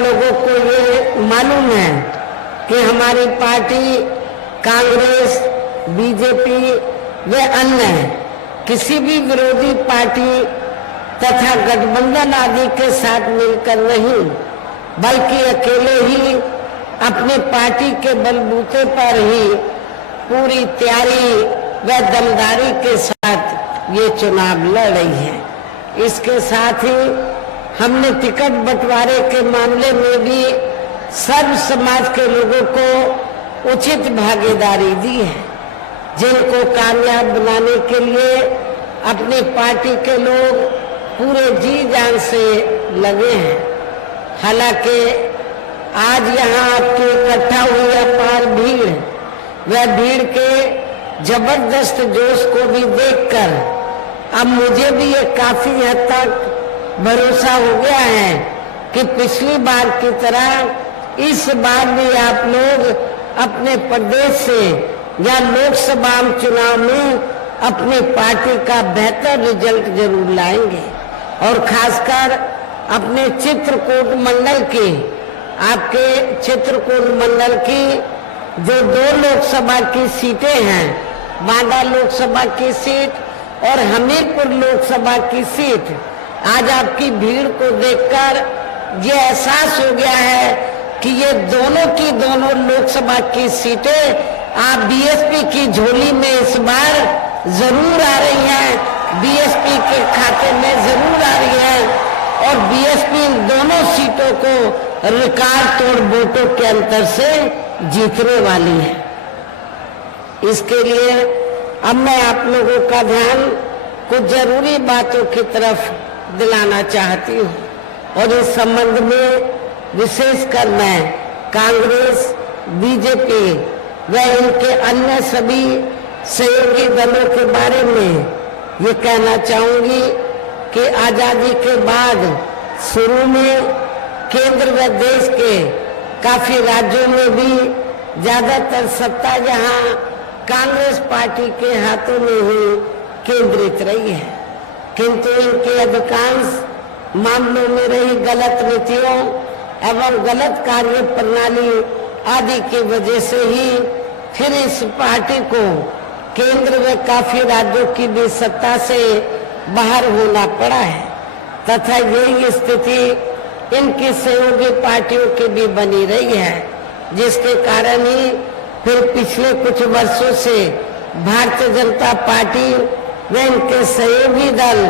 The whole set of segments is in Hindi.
लोगों को ये मालूम है कि हमारी पार्टी कांग्रेस, बीजेपी व अन्य किसी भी विरोधी पार्टी तथा गठबंधन आदि के साथ मिलकर नहीं, बल्कि अकेले ही अपनी पार्टी के बलबूते पर ही पूरी तैयारी व दमदारी के साथ ये चुनाव लड़ रही है। इसके साथ ही हमने टिकट बंटवारे के मामले में भी सर्व समाज के लोगों को उचित भागीदारी दी है, जिनको कामयाब बनाने के लिए अपनी पार्टी के लोग पूरे जी जान से लगे हैं। हालांकि आज यहाँ आपकी इकट्ठा हुई अपार भीड़, वह भीड़ के जबरदस्त जोश को भी देखकर अब मुझे भी ये काफी हद तक भरोसा हो गया है कि पिछली बार की तरह इस बार भी आप लोग अपने प्रदेश से या लोकसभा चुनाव में अपनी पार्टी का बेहतर रिजल्ट जरूर लाएंगे। और खासकर अपने चित्रकूट मंडल की, आपके चित्रकूट मंडल की जो 2 लोकसभा की सीटें हैं, बांदा लोकसभा की सीट और हमीरपुर लोकसभा की सीट, आज आपकी भीड़ को देखकर ये एहसास हो गया है कि ये दोनों की दोनों लोकसभा की सीटें आप बीएसपी की झोली में इस बार जरूर आ रही हैं, बीएसपी के खाते में जरूर आ रही है और बीएसपी इन दोनों सीटों को रिकॉर्ड तोड़ वोटों के अंतर से जीतने वाली है। इसके लिए अब मैं आप लोगों का ध्यान कुछ जरूरी बातों की तरफ दिलाना चाहती हूँ और इस संबंध में विशेषकर मैं कांग्रेस, बीजेपी व इनके अन्य सभी सहयोगी दलों के बारे में ये कहना चाहूंगी कि आजादी के बाद शुरू में केंद्र व देश के काफी राज्यों में भी ज्यादातर सत्ता जहां कांग्रेस पार्टी के हाथों में ही केंद्रित रही है, किंतु इनके अधिकांश मामलों में रही गलत नीतियों एवं गलत कार्य प्रणाली आदि की वजह से ही फिर इस पार्टी को केंद्र में काफी राज्यों की भी सत्ता से बाहर होना पड़ा है तथा यही स्थिति इनकी सहयोगी पार्टियों की भी बनी रही है, जिसके कारण ही फिर पिछले कुछ वर्षों से भारतीय जनता पार्टी व इनके सहयोगी दल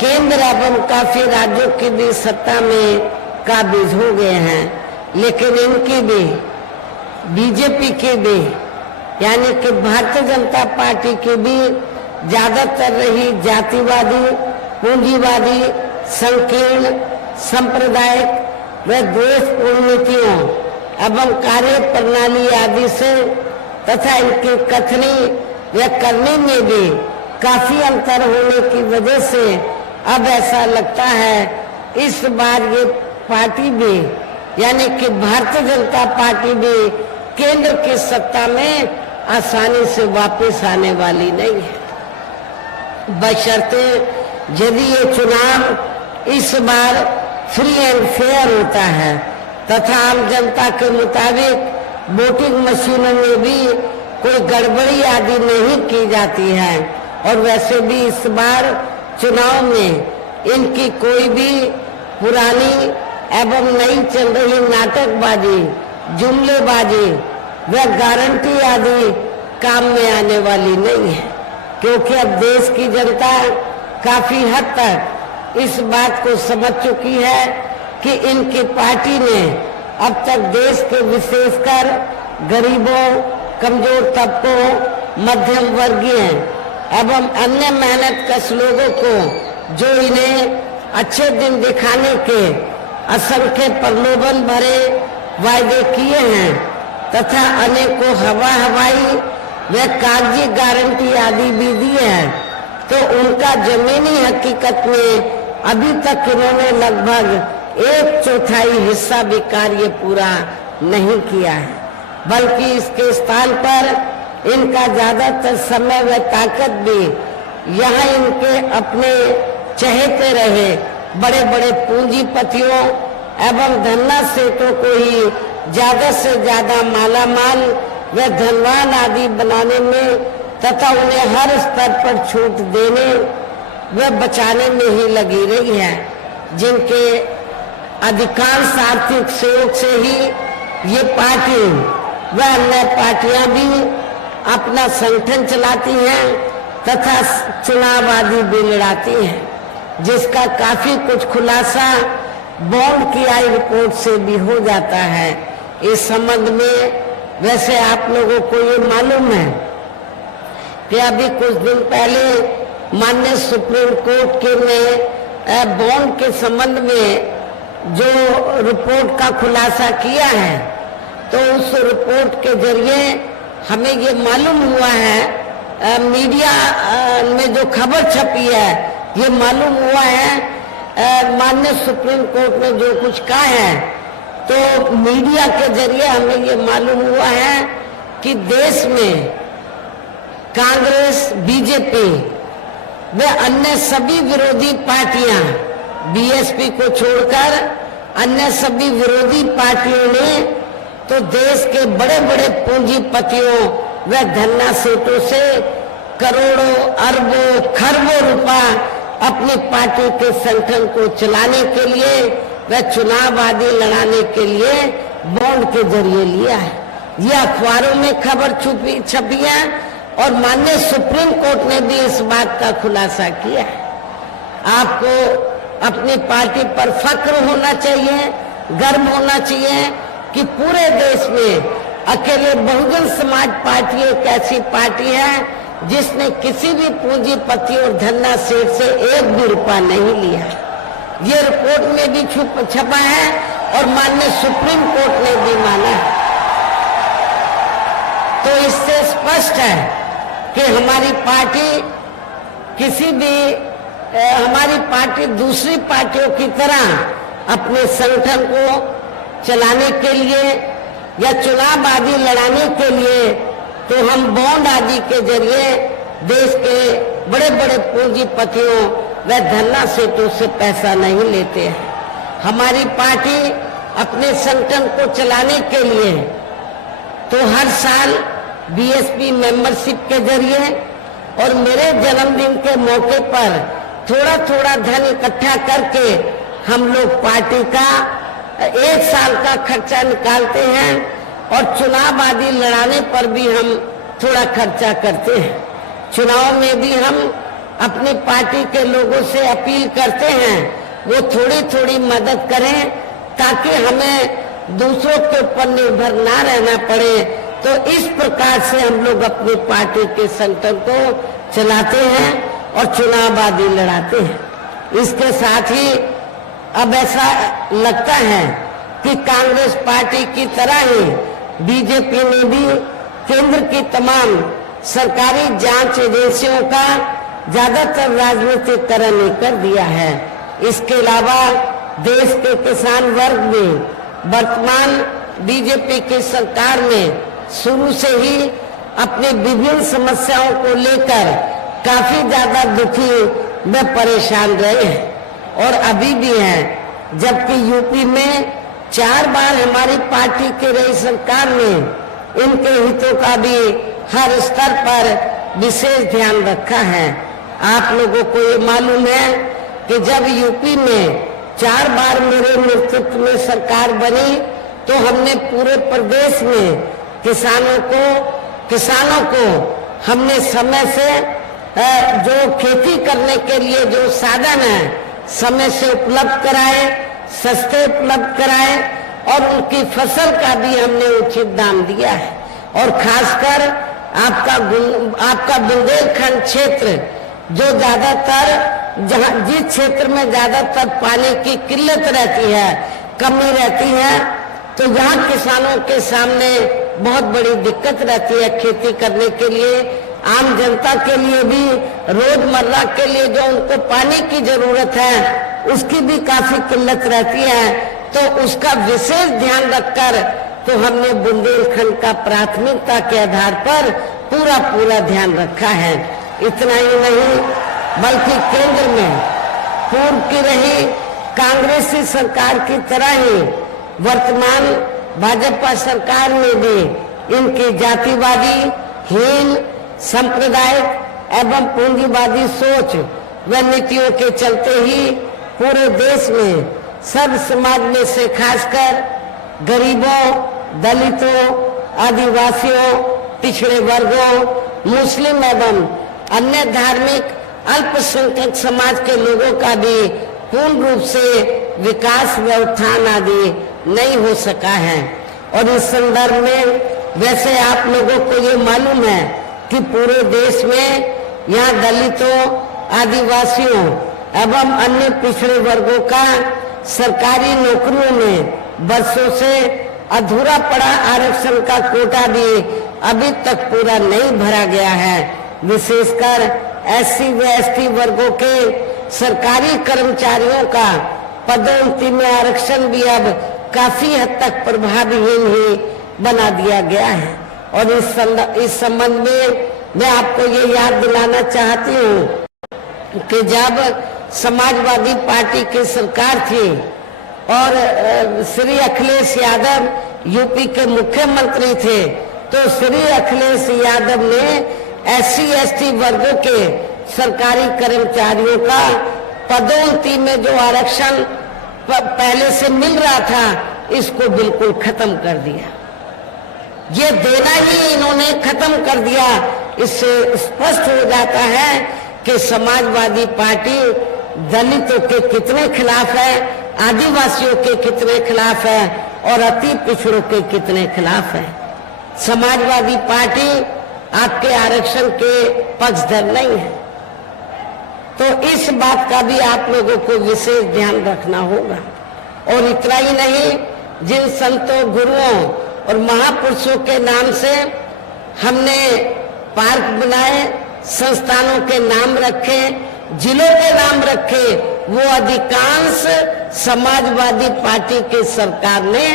केंद्र एवं काफी राज्यों की भी सत्ता में काबिज हो गए हैं। लेकिन इनकी भी, बीजेपी की भी, यानी कि भारतीय जनता पार्टी की भी ज्यादातर रही जातिवादी, पूंजीवादी, संकीर्ण, सांप्रदायिक व द्वेषपूर्ण नीतियों एवं कार्य प्रणाली आदि से तथा इनकी कथनी व करने में भी काफी अंतर होने की वजह से अब ऐसा लगता है इस बार ये पार्टी भी, यानी कि भारतीय जनता पार्टी भी केंद्र की सत्ता में आसानी से वापस आने वाली नहीं है, बशर्ते यदि ये चुनाव इस बार फ्री एंड फेयर होता है तथा आम जनता के मुताबिक वोटिंग मशीनों में भी कोई गड़बड़ी आदि नहीं की जाती है। और वैसे भी इस बार चुनाव में इनकी कोई भी पुरानी एवं नई चल रही नाटकबाजी, जुमलेबाजी व गारंटी आदि काम में आने वाली नहीं है, क्योंकि अब देश की जनता काफी हद तक इस बात को समझ चुकी है कि इनकी पार्टी ने अब तक देश के विशेषकर गरीबों, कमजोर तबकों, मध्यम वर्गीय एवं अन्य मेहनतकश लोगों को जो इन्हें अच्छे दिन दिखाने के असंख्य प्रलोभन भरे वायदे किए हैं तथा अनेकों हवाई व कागजी गारंटी आदि भी दी है, तो उनका जमीनी हकीकत में अभी तक इन्होंने लगभग 1/4 हिस्सा भी कार्य पूरा नहीं किया है, बल्कि इसके स्थान पर इनका ज्यादातर समय व ताकत भी यहाँ इनके अपने चहेते रहे बड़े बड़े पूंजीपतियों एवं धन्ना सेठों को ही ज्यादा से ज्यादा मालामाल व धनवान आदि बनाने में तथा उन्हें हर स्तर पर छूट देने व बचाने में ही लगी रही है, जिनके अधिकांश आर्थिक सहयोग से ही ये पार्टी व अन्य पार्टियां भी अपना संगठन चलाती हैं तथा चुनाव आदि भी लड़ाती हैं, जिसका काफी कुछ खुलासा बॉन्ड की आई रिपोर्ट से भी हो जाता है। इस संबंध में वैसे आप लोगों को ये मालूम है कि अभी कुछ दिन पहले माननीय सुप्रीम कोर्ट के ने बॉन्ड के संबंध में जो रिपोर्ट का खुलासा किया है, तो उस रिपोर्ट के जरिए हमें ये मालूम हुआ है, मीडिया में जो खबर छपी है ये मालूम हुआ है, माननीय सुप्रीम कोर्ट ने जो कुछ कहा है, तो मीडिया के जरिए हमें ये मालूम हुआ है कि देश में कांग्रेस, बीजेपी व अन्य सभी विरोधी पार्टियां, बीएसपी को छोड़कर अन्य सभी विरोधी पार्टियों ने तो देश के बड़े बड़े पूंजीपतियों व धन्ना सेठों से करोड़ों, अरबों, खरबों रुपया अपनी पार्टी के संगठन को चलाने के लिए व चुनाव आदि लड़ाने के लिए बॉन्ड के जरिए लिया है। यह अखबारों में खबर छपी है और माननीय सुप्रीम कोर्ट ने भी इस बात का खुलासा किया है। आपको अपनी पार्टी पर फक्र होना चाहिए, गर्व होना चाहिए कि पूरे देश में अकेले बहुजन समाज पार्टी एक ऐसी पार्टी है जिसने किसी भी पूंजीपति और धन्ना सेठ से एक भी रुपया नहीं लिया। ये रिपोर्ट में भी छपा है और माननीय सुप्रीम कोर्ट ने भी माना है। तो इससे स्पष्ट है कि हमारी पार्टी दूसरी पार्टियों की तरह अपने संगठन को चलाने के लिए या चुनाव आदि लड़ाने के लिए तो हम बॉन्ड आदि के जरिए देश के बड़े बड़े पूंजीपतियों व धन्ना सेठों से पैसा नहीं लेते हैं। हमारी पार्टी अपने संगठन को चलाने के लिए तो हर साल बीएसपी मेंबरशिप के जरिए और मेरे जन्मदिन के मौके पर थोड़ा थोड़ा धन इकट्ठा करके हम लोग पार्टी का एक साल का खर्चा निकालते हैं और चुनाव आदि लड़ाने पर भी हम थोड़ा खर्चा करते हैं। चुनाव में भी हम अपनी पार्टी के लोगों से अपील करते हैं वो थोड़ी थोड़ी मदद करें ताकि हमें दूसरों के ऊपर निर्भर ना रहना पड़े। तो इस प्रकार से हम लोग अपनी पार्टी के संगठन को चलाते हैं और चुनाव आदि लड़ाते हैं। इसके साथ ही अब ऐसा लगता है कि कांग्रेस पार्टी की तरह ही बीजेपी ने भी केंद्र की तमाम सरकारी जांच एजेंसियों का ज्यादातर राजनीतिकरण कर दिया है। इसके अलावा देश के किसान वर्ग में वर्तमान बीजेपी की सरकार में शुरू से ही अपनी विभिन्न समस्याओं को लेकर काफी ज्यादा दुखी व परेशान रहे हैं और अभी भी हैं। जबकि यूपी में 4 बार हमारी पार्टी की रही सरकार ने इनके हितों का भी हर स्तर पर विशेष ध्यान रखा है। आप लोगों को ये मालूम है कि जब यूपी में 4 बार मेरे नेतृत्व में सरकार बनी तो हमने पूरे प्रदेश में किसानों को हमने समय से जो खेती करने के लिए जो साधन है समय से उपलब्ध कराए, सस्ते उपलब्ध कराए और उनकी फसल का भी हमने उचित दाम दिया है। और खासकर आपका बुंदेलखंड क्षेत्र जो ज्यादातर जिस क्षेत्र में ज्यादातर पानी की किल्लत रहती है, कमी रहती है, तो यहाँ किसानों के सामने बहुत बड़ी दिक्कत रहती है खेती करने के लिए। आम जनता के लिए भी रोजमर्रा के लिए जो उनको पानी की जरूरत है उसकी भी काफी किल्लत रहती है। तो उसका विशेष ध्यान रखकर तो हमने बुंदेलखंड का प्राथमिकता के आधार पर पूरा ध्यान रखा है। इतना ही नहीं बल्कि केंद्र में पूर्व की रही कांग्रेसी सरकार की तरह ही वर्तमान भाजपा सरकार में भी इनकी जातिवादी, हीन, सांप्रदायिक एवं पूंजीवादी सोच व नीतियों के चलते ही पूरे देश में सब समाज में से खासकर गरीबों, दलितों, आदिवासियों, पिछड़े वर्गों, मुस्लिम एवं अन्य धार्मिक अल्पसंख्यक समाज के लोगों का भी पूर्ण रूप से विकास व उत्थान आदि नहीं हो सका है। और इस संदर्भ में वैसे आप लोगों को ये मालूम है कि पूरे देश में यहाँ दलितों, आदिवासियों एवं अन्य पिछड़े वर्गों का सरकारी नौकरियों में वर्षों से अधूरा पड़ा आरक्षण का कोटा भी अभी तक पूरा नहीं भरा गया है। विशेषकर एससी व एसटी वर्गों के सरकारी कर्मचारियों का पदोन्नति में आरक्षण भी अब काफी हद तक प्रभावहीन ही बना दिया गया है। और इस संबंध में मैं आपको ये याद दिलाना चाहती हूँ कि जब समाजवादी पार्टी की सरकार थी और श्री अखिलेश यादव यूपी के मुख्यमंत्री थे, तो श्री अखिलेश यादव ने एससी एसटी वर्गों के सरकारी कर्मचारियों का पदोन्नति में जो आरक्षण पहले से मिल रहा था, इसको बिल्कुल खत्म कर दिया। ये देना ही इन्होंने खत्म कर दिया। इससे स्पष्ट हो जाता है कि समाजवादी पार्टी दलितों के कितने खिलाफ है, आदिवासियों के कितने खिलाफ है और अति पिछड़ों के कितने खिलाफ है। समाजवादी पार्टी आपके आरक्षण के पक्षधर नहीं है। तो इस बात का भी आप लोगों को विशेष ध्यान रखना होगा। और इतना ही नहीं, जिन संतों, गुरुओं और महापुरुषों के नाम से हमने पार्क बनाए, संस्थानों के नाम रखे, जिलों के नाम रखे, वो अधिकांश समाजवादी पार्टी के सरकार ने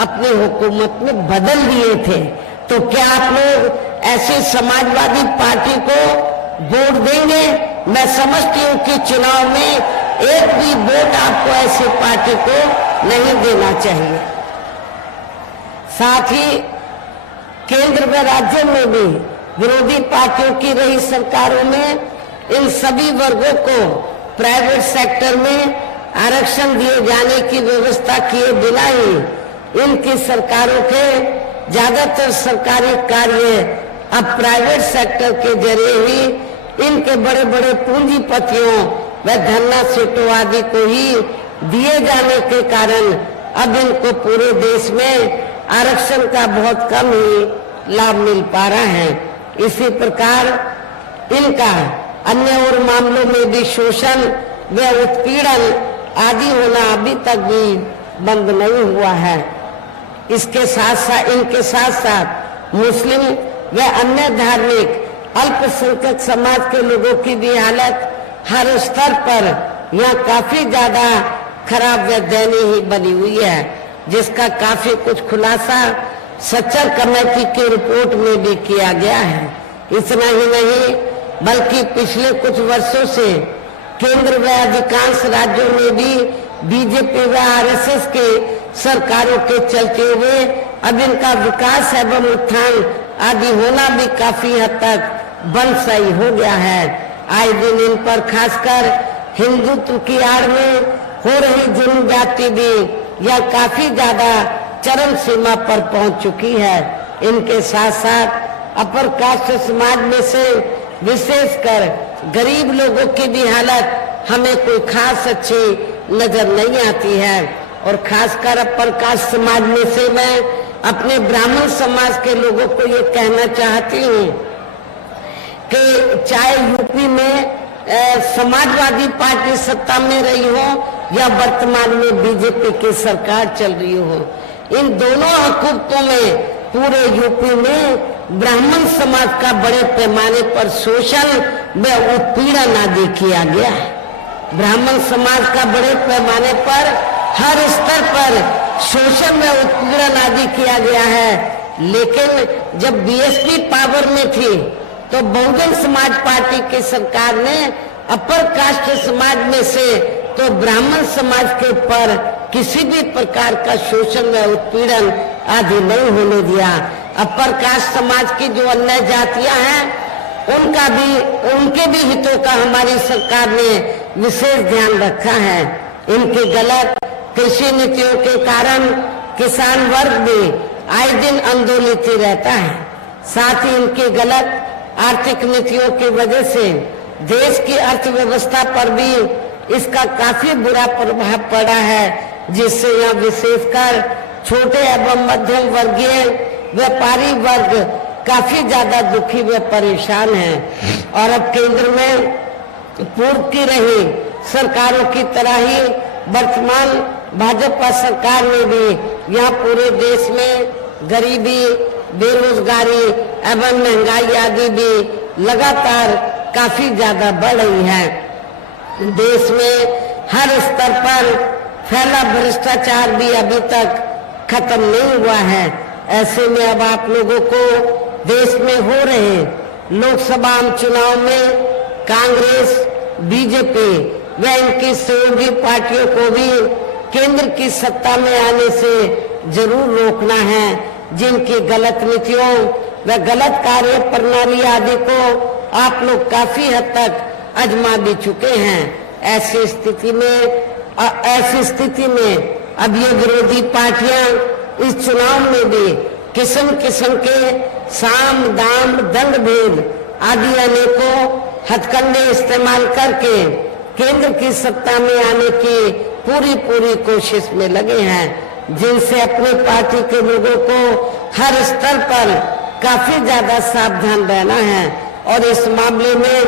अपनी हुकूमत में बदल दिए थे। तो क्या आप लोग ऐसी समाजवादी पार्टी को वोट देंगे? मैं समझती हूँ कि चुनाव में एक भी वोट आपको ऐसी पार्टी को नहीं देना चाहिए। साथ ही केंद्र व राज्य में भी विरोधी पार्टियों की रही सरकारों में इन सभी वर्गों को प्राइवेट सेक्टर में आरक्षण दिए जाने की व्यवस्था किए बिना ही इनकी सरकारों के ज्यादातर सरकारी कार्य अब प्राइवेट सेक्टर के जरिए ही इनके बड़े बड़े पूंजीपतियों व धन्ना सेठों आदि को ही दिए जाने के कारण अब इनको पूरे देश में आरक्षण का बहुत कम ही लाभ मिल पा रहा है। इसी प्रकार इनका अन्य और मामलों में भी शोषण व उत्पीड़न आदि होना अभी तक भी बंद नहीं हुआ है। इनके साथ साथ मुस्लिम व अन्य धार्मिक अल्पसंख्यक समाज के लोगों की भी हालत हर स्तर पर यहाँ काफी ज्यादा खराब व दयनीय ही बनी हुई है, जिसका काफी कुछ खुलासा सच्चर कमेटी की रिपोर्ट में भी किया गया है। इतना ही नहीं बल्कि पिछले कुछ वर्षों से केंद्र व अधिकांश राज्यों में भी बीजेपी व आरएसएस के सरकारों के चलते हुए अब इनका विकास एवं उत्थान आदि होना भी काफी हद तक बंद सही हो गया है। आए दिन इन पर खासकर हिंदुत्व की आड़ में हो रही जनजाति भी यह काफी ज्यादा चरम सीमा पर पहुंच चुकी है। इनके साथ साथ अपर कास्ट समाज में से विशेषकर गरीब लोगों की भी हालत हमें कोई खास अच्छी नजर नहीं आती है। और खासकर अपर कास्ट समाज में से मैं अपने ब्राह्मण समाज के लोगों को ये कहना चाहती हूँ कि चाहे यूपी में समाजवादी पार्टी सत्ता में रही हो या वर्तमान में बीजेपी की सरकार चल रही हो, इन दोनों हुकूमतों में पूरे यूपी में ब्राह्मण समाज का बड़े पैमाने पर शोषण व उत्पीड़न आदि किया गया है। ब्राह्मण समाज का बड़े पैमाने पर हर स्तर पर शोषण व उत्पीड़न आदि किया गया है। लेकिन जब बीएसपी पावर में थी तो बहुजन समाज पार्टी की सरकार ने अपर कास्ट समाज में से तो ब्राह्मण समाज के ऊपर किसी भी प्रकार का शोषण व उत्पीड़न आदि नहीं होने दिया। अपर कास्ट समाज की जो अन्य जातियां हैं उनके भी हितों का हमारी सरकार ने विशेष ध्यान रखा है। इनकी गलत कृषि नीतियों के कारण किसान वर्ग भी आए दिन आंदोलित रहता है। साथ ही इनकी गलत आर्थिक नीतियों की वजह से देश की अर्थव्यवस्था पर भी इसका काफी बुरा प्रभाव पड़ा है, जिससे यहाँ विशेषकर छोटे एवं मध्यम वर्गीय व्यापारी वर्ग काफी ज्यादा दुखी व परेशान है। और अब केंद्र में पूर्व की रही सरकारों की तरह ही वर्तमान भाजपा सरकार ने भी यहाँ पूरे देश में गरीबी, बेरोजगारी एवं महंगाई आदि भी लगातार काफी ज्यादा बढ़ रही है। देश में हर स्तर पर फैला भ्रष्टाचार भी अभी तक खत्म नहीं हुआ है। ऐसे में अब आप लोगों को देश में हो रहे लोकसभा चुनाव में कांग्रेस, बीजेपी व इनकी सहयोगी पार्टियों को भी केंद्र की सत्ता में आने से जरूर रोकना है, जिनकी गलत नीतियों व गलत कार्य प्रणाली आदि को आप लोग काफी हद तक आजमा भी चुके हैं। ऐसी स्थिति में अब ये विरोधी पार्टियां इस चुनाव में भी किस्म किस्म के साम दाम दंड भेद आदि अनेकों हथकंडे इस्तेमाल करके केंद्र की सत्ता में आने की पूरी कोशिश में लगे हैं, जिनसे अपनी पार्टी के लोगों को हर स्तर पर काफी ज्यादा सावधान रहना है। और इस मामले में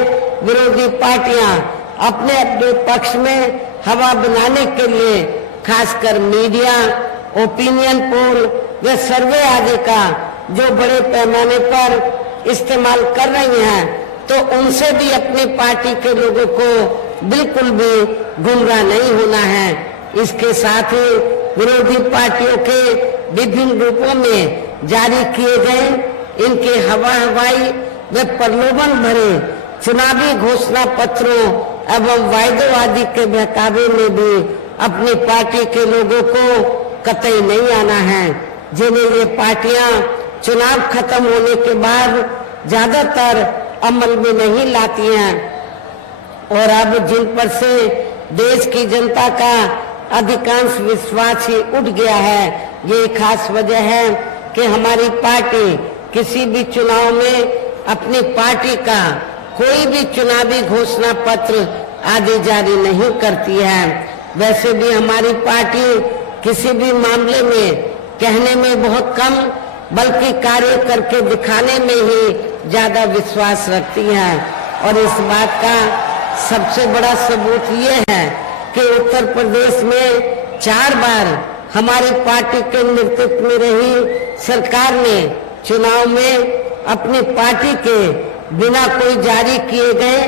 विरोधी पार्टियां अपने अपने पक्ष में हवा बनाने के लिए खासकर मीडिया, ओपिनियन पोल व सर्वे आदि का जो बड़े पैमाने पर इस्तेमाल कर रही हैं, तो उनसे भी अपनी पार्टी के लोगों को बिल्कुल भी गुमराह नहीं होना है। इसके साथ ही विरोधी पार्टियों के विभिन्न रूपों में जारी किए गए इनके हवाई व प्रलोभन भरे चुनावी घोषणा पत्रों एवं वायदों आदि के बहकावे में भी अपनी पार्टी के लोगों को कतई नहीं आना है, जिन्हें ये पार्टियां चुनाव खत्म होने के बाद ज्यादातर अमल में नहीं लाती हैं। और अब जिन पर से देश की जनता का अधिकांश विश्वास ही उठ गया है, ये खास वजह है कि हमारी पार्टी किसी भी चुनाव में अपनी पार्टी का कोई भी चुनावी घोषणा पत्र आदि जारी नहीं करती है। वैसे भी हमारी पार्टी किसी भी मामले में कहने में बहुत कम बल्कि कार्य करके दिखाने में ही ज्यादा विश्वास रखती है। और इस बात का सबसे बड़ा सबूत ये है कि उत्तर प्रदेश में 4 बार हमारी पार्टी के नेतृत्व में रही सरकार ने चुनाव में अपनी पार्टी के बिना कोई जारी किए गए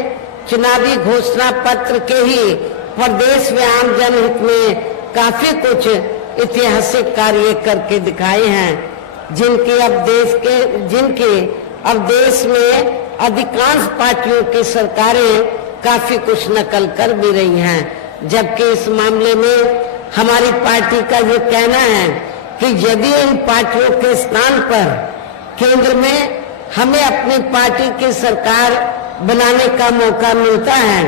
चुनावी घोषणा पत्र के ही प्रदेश व आम जनहित में काफी कुछ ऐतिहासिक कार्य करके दिखाए हैं, जिनके अब देश में अधिकांश पार्टियों की सरकारें काफी कुछ नकल कर भी रही हैं। जबकि इस मामले में हमारी पार्टी का ये कहना है कि यदि इन पार्टियों के स्थान पर केंद्र में हमें अपनी पार्टी की सरकार बनाने का मौका मिलता है,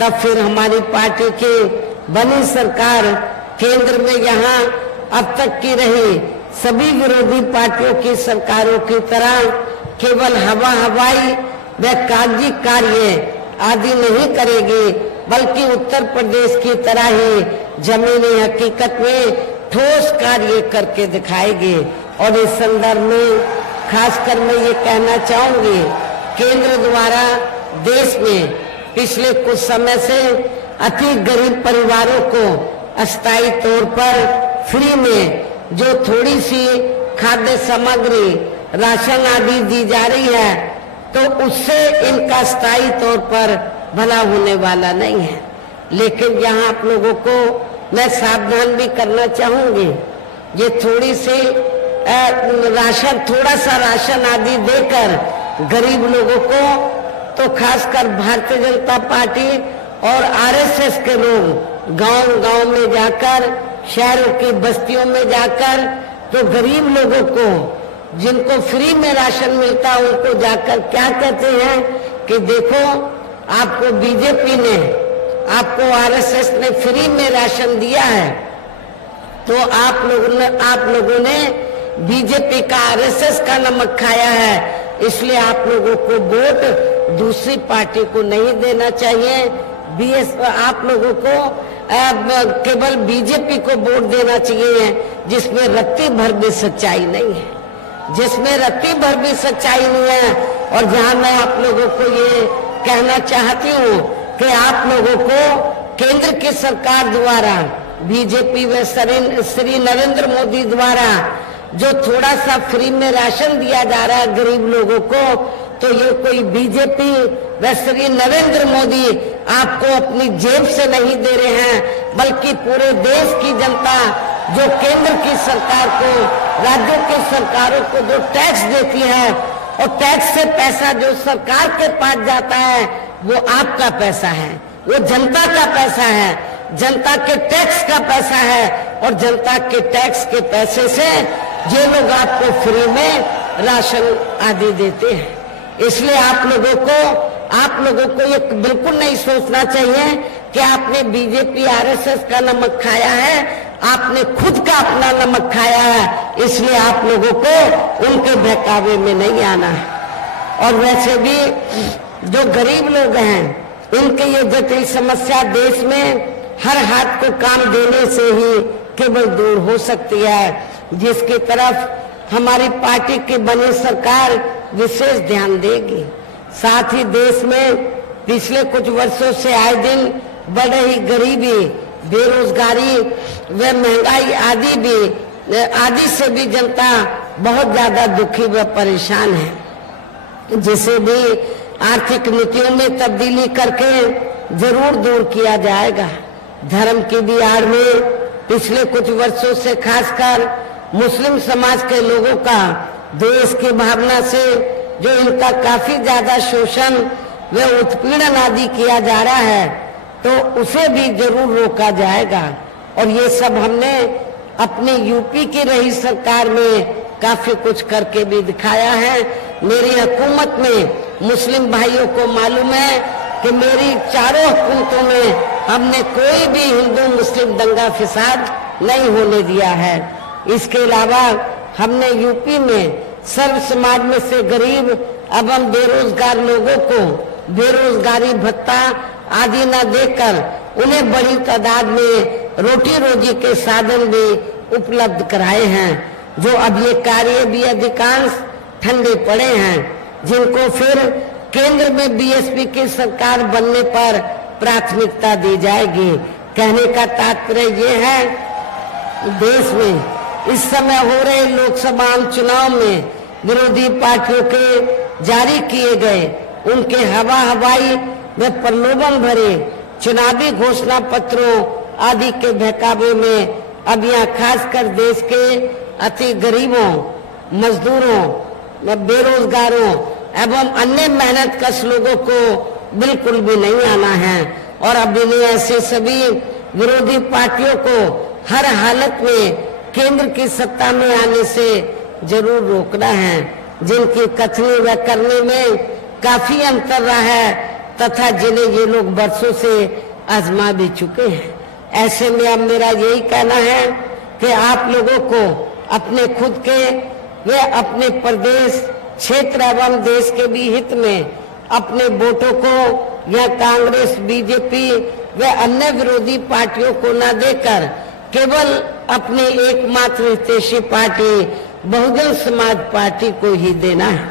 तब फिर हमारी पार्टी की बनी सरकार केंद्र में यहाँ अब तक की रही सभी विरोधी पार्टियों की सरकारों की तरह केवल हवाई व कागजी कार्य आदि नहीं करेगी, बल्कि उत्तर प्रदेश की तरह ही जमीनी हकीकत में ठोस कार्य करके दिखाएगी। और इस संदर्भ में खासकर मैं ये कहना चाहूंगी, केंद्र द्वारा देश में पिछले कुछ समय से अति गरीब परिवारों को अस्थायी तौर पर फ्री में जो थोड़ी सी खाद्य सामग्री, राशन आदि दी जा रही है, तो उससे इनका स्थायी तौर पर भला होने वाला नहीं है। लेकिन यहाँ आप लोगों को मैं सावधान भी करना चाहूंगी, ये थोड़ी सी थोड़ा सा राशन आदि देकर गरीब लोगों को, तो खासकर भारतीय जनता पार्टी और आरएसएस के लोग गांव-गांव में जाकर, शहरों की बस्तियों में जाकर, तो गरीब लोगों को जिनको फ्री में राशन मिलता है उनको जाकर क्या कहते हैं कि देखो आपको बीजेपी ने, आपको आरएसएस ने फ्री में राशन दिया है, तो आप लोगों ने बीजेपी का, आरएसएस का नमक खाया है, इसलिए आप लोगों को वोट दूसरी पार्टी को नहीं देना चाहिए। आप लोगों को केवल बीजेपी को वोट देना चाहिए जिसमें रत्ती भर भी सच्चाई नहीं है, जिसमें रत्ती भर भी सच्चाई नहीं है। और जहां मैं आप लोगों को ये कहना चाहती हूँ कि आप लोगों को केंद्र की सरकार द्वारा, बीजेपी व श्री नरेंद्र मोदी द्वारा जो थोड़ा सा फ्री में राशन दिया जा रहा है गरीब लोगों को, तो ये कोई बीजेपी व श्री नरेंद्र मोदी आपको अपनी जेब से नहीं दे रहे हैं, बल्कि पूरे देश की जनता जो केंद्र की सरकार को, राज्यों की सरकारों को जो टैक्स देती है, और टैक्स से पैसा जो सरकार के पास जाता है वो आपका पैसा है, वो जनता का पैसा है, जनता के टैक्स का पैसा है। और जनता के टैक्स के पैसे से ये लोग आपको फ्री में राशन आदि देते हैं। इसलिए आप लोगों को ये बिल्कुल नहीं सोचना चाहिए कि आपने बीजेपी आरएसएस का नमक खाया है, आपने खुद का अपना नमक खाया है, इसलिए आप लोगों को उनके बहकावे में नहीं आना है। और वैसे भी जो गरीब लोग हैं उनके ये जटिल समस्या देश में हर हाथ को काम देने से ही केवल दूर हो सकती है, जिसकी तरफ हमारी पार्टी की बनी सरकार विशेष ध्यान देगी। साथ ही देश में पिछले कुछ वर्षों से आए दिन बढ़ रही गरीबी, बेरोजगारी व महंगाई आदि से भी जनता बहुत ज्यादा दुखी व परेशान है, जिसे भी आर्थिक नीतियों में तब्दीली करके जरूर दूर किया जाएगा। धर्म की भी आड़ में पिछले कुछ वर्षों से खासकर मुस्लिम समाज के लोगों का देश की भावना से जो इनका काफी ज्यादा शोषण व उत्पीड़न आदि किया जा रहा है, तो उसे भी जरूर रोका जाएगा। और ये सब हमने अपने यूपी की रही सरकार में काफी कुछ करके भी दिखाया है। मेरी हुकूमत में मुस्लिम भाइयों को मालूम है कि मेरी चारों हुकूमतों में हमने कोई भी हिंदू मुस्लिम दंगा फिसाद नहीं होने दिया है। इसके अलावा हमने यूपी में सर्व समाज में से गरीब एवं बेरोजगार लोगों को बेरोजगारी भत्ता आदि न देकर उन्हें बड़ी तादाद में रोटी रोजी के साधन भी उपलब्ध कराए हैं, जो अब ये कार्य भी अधिकांश ठंडे पड़े हैं, जिनको फिर केंद्र में बीएसपी की सरकार बनने पर प्राथमिकता दी जाएगी। कहने का तात्पर्य ये है, देश में इस समय हो रहे लोकसभा चुनाव में विरोधी पार्टियों के जारी किए गए उनके हवाई व प्रलोभन भरे चुनावी घोषणा पत्रों आदि के बहकावे में अब यहाँ खासकर देश के अति गरीबों, मजदूरों, बेरोजगारों एवं अन्य मेहनतकश लोगों को बिल्कुल भी नहीं आना है। और अब इन्हें ऐसे सभी विरोधी पार्टियों को हर हालत में केंद्र की सत्ता में आने से जरूर रोकना है, जिनकी कथनी व करने में काफी अंतर रहा है तथा जिन्हें ये लोग बरसों से आजमा भी चुके हैं। ऐसे में अब मेरा यही कहना है कि आप लोगों को अपने खुद के व अपने प्रदेश, क्षेत्र एवं देश के भी हित में अपने वोटों को या कांग्रेस, बीजेपी व अन्य विरोधी पार्टियों को न देकर केवल अपनी एकमात्र हितैषी पार्टी बहुजन समाज पार्टी को ही देना है,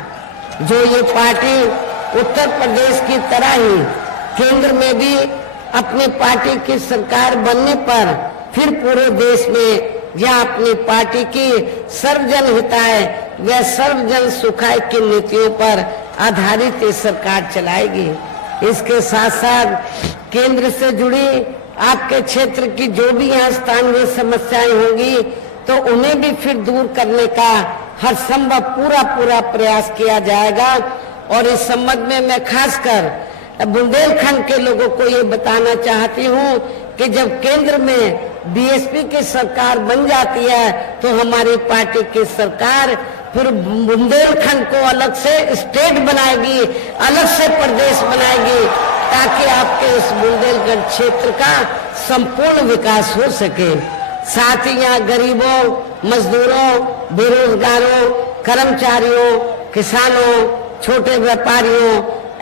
जो ये पार्टी उत्तर प्रदेश की तरह ही केंद्र में भी अपनी पार्टी की सरकार बनने पर फिर पूरे देश में या अपनी पार्टी की सर्वजन हिताय व सर्वजन सुखाय की नीतियों पर आधारित ये सरकार चलाएगी। इसके साथ साथ केंद्र से जुड़ी आपके क्षेत्र की जो भी यहाँ स्थानीय समस्याएं होंगी तो उन्हें भी फिर दूर करने का हर संभव पूरा प्रयास किया जाएगा। और इस संबंध में मैं खासकर बुंदेलखंड के लोगों को ये बताना चाहती हूँ कि जब केंद्र में बीएसपी की सरकार बन जाती है तो हमारी पार्टी की सरकार फिर बुंदेलखंड को अलग से स्टेट बनाएगी, अलग से प्रदेश बनाएगी, ताकि आपके इस बुंदेलखंड क्षेत्र का संपूर्ण विकास हो सके। साथ ही यहाँ गरीबों, मजदूरों, बेरोजगारों, कर्मचारियों, किसानों, छोटे व्यापारियों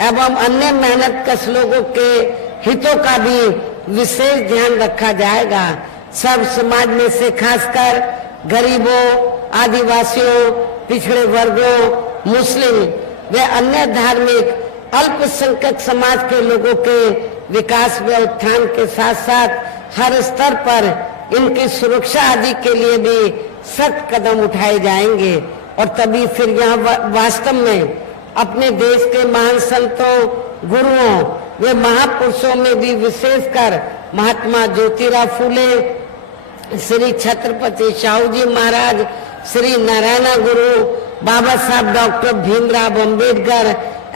एवं अन्य मेहनतकश लोगों के हितों का भी विशेष ध्यान रखा जाएगा। सब समाज में से खासकर गरीबों, आदिवासियों, पिछड़े वर्गों, मुस्लिम व अन्य धार्मिक अल्पसंख्यक समाज के लोगों के विकास व उत्थान के साथ साथ हर स्तर पर इनकी सुरक्षा आदि के लिए भी सख्त कदम उठाए जाएंगे। और तभी फिर यहाँ वास्तव में अपने देश के महान संतों, गुरुओं व महापुरुषों में भी विशेषकर महात्मा ज्योतिराव फूले, श्री छत्रपति शाहू जी महाराज, श्री नारायण गुरु, बाबा साहब डॉक्टर भीमराव अंबेडकर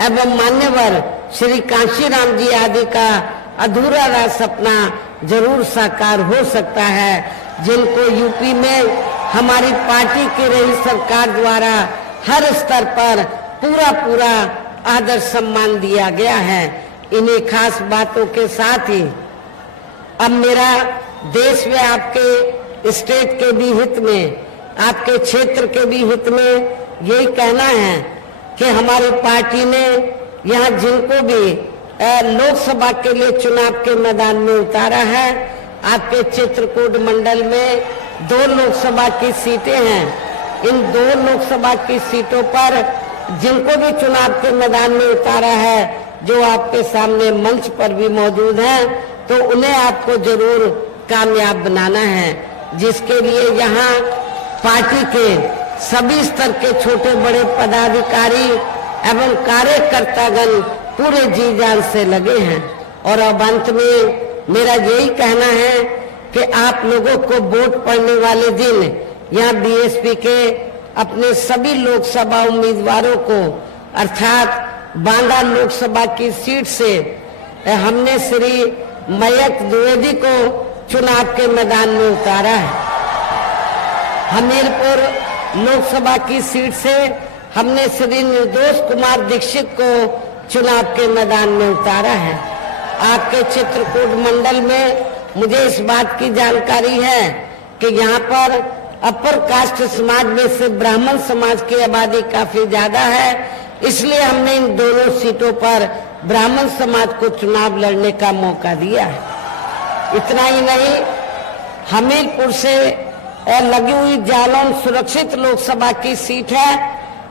एवं मान्यवर श्री कांशीराम जी आदि का अधूरा राज सपना जरूर साकार हो सकता है, जिनको यूपी में हमारी पार्टी की रही सरकार द्वारा हर स्तर पर पूरा आदर सम्मान दिया गया है। इन्हीं खास बातों के साथ ही अब मेरा देश में आपके स्टेट के भी हित में, आपके क्षेत्र के भी हित में यही कहना है कि हमारी पार्टी ने यहाँ जिनको भी लोकसभा के लिए चुनाव के मैदान में उतारा है, आपके चित्रकूट मंडल में 2 लोकसभा की सीटें हैं। इन 2 लोकसभा की सीटों पर जिनको भी चुनाव के मैदान में उतारा है, जो आपके सामने मंच पर भी मौजूद हैं, तो उन्हें आपको जरूर कामयाब बनाना है, जिसके लिए यहाँ पार्टी के सभी स्तर के छोटे बड़े पदाधिकारी एवं कार्यकर्तागण पूरे जी जान से लगे हैं। और अब अंत में मेरा यही कहना है कि आप लोगों को वोट पड़ने वाले दिन यहाँ बीएसपी के अपने सभी लोकसभा उम्मीदवारों को अर्थात बांदा लोकसभा की सीट से हमने श्री मयंक द्विवेदी को चुनाव के मैदान में उतारा है। हमीरपुर लोकसभा की सीट से हमने श्री निर्दोष कुमार दीक्षित को चुनाव के मैदान में उतारा है। आपके चित्रकूट मंडल में मुझे इस बात की जानकारी है कि यहाँ पर अपर कास्ट समाज में से ब्राह्मण समाज की आबादी काफी ज्यादा है, इसलिए हमने इन दोनों सीटों पर ब्राह्मण समाज को चुनाव लड़ने का मौका दिया है। इतना ही नहीं, हमीरपुर से लगी हुई जालौन सुरक्षित लोकसभा की सीट है,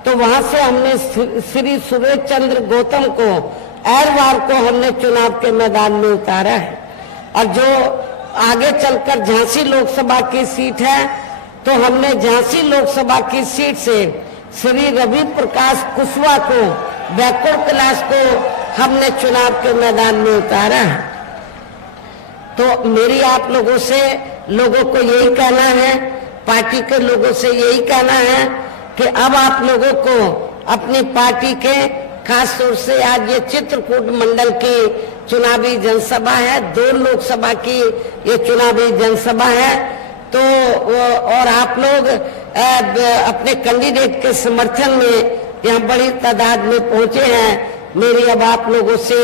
तो वहां से हमने श्री सुरेश चंद्र गौतम को एरवार को हमने चुनाव के मैदान में उतारा है। और जो आगे चलकर झांसी लोकसभा की सीट है, तो हमने झांसी लोकसभा की सीट से श्री रवि प्रकाश कुशवाहा को बैकवर्ड क्लास को हमने चुनाव के मैदान में उतारा है। तो मेरी आप लोगों को यही कहना है, पार्टी के लोगों से यही कहना है कि अब आप लोगों को अपनी पार्टी के खास तौर से आज ये चित्रकूट मंडल की चुनावी जनसभा है, 2 लोकसभा की ये चुनावी जनसभा है, तो और आप लोग अपने कैंडिडेट के समर्थन में यहाँ बड़ी तादाद में पहुंचे हैं। मेरी अब आप लोगों से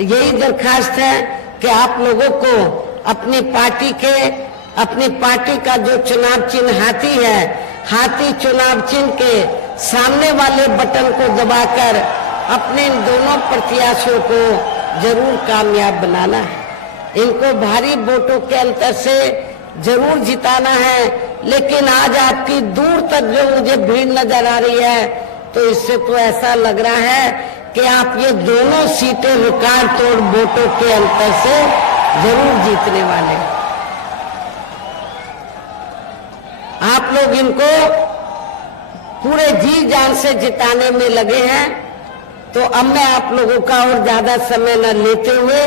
यही दरखास्त है कि आप लोगों को अपनी पार्टी का जो चुनाव चिन्ह हाथी है, हाथी चुनाव चिन्ह के सामने वाले बटन को दबाकर अपने इन दोनों प्रत्याशियों को जरूर कामयाब बनाना है। इनको भारी वोटों के अंतर से जरूर जिताना है। लेकिन आज आपकी दूर तक जो मुझे भीड़ नजर आ रही है, तो इससे तो ऐसा लग रहा है कि आप ये दोनों सीटें रिकॉर्ड तोड़ वोटों के अंतर से जरूर जीतने वाले हैं। आप लोग इनको पूरे जी जान से जिताने में लगे हैं। तो अब मैं आप लोगों का और ज्यादा समय न लेते हुए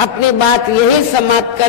अपनी बात यही समाप्त कर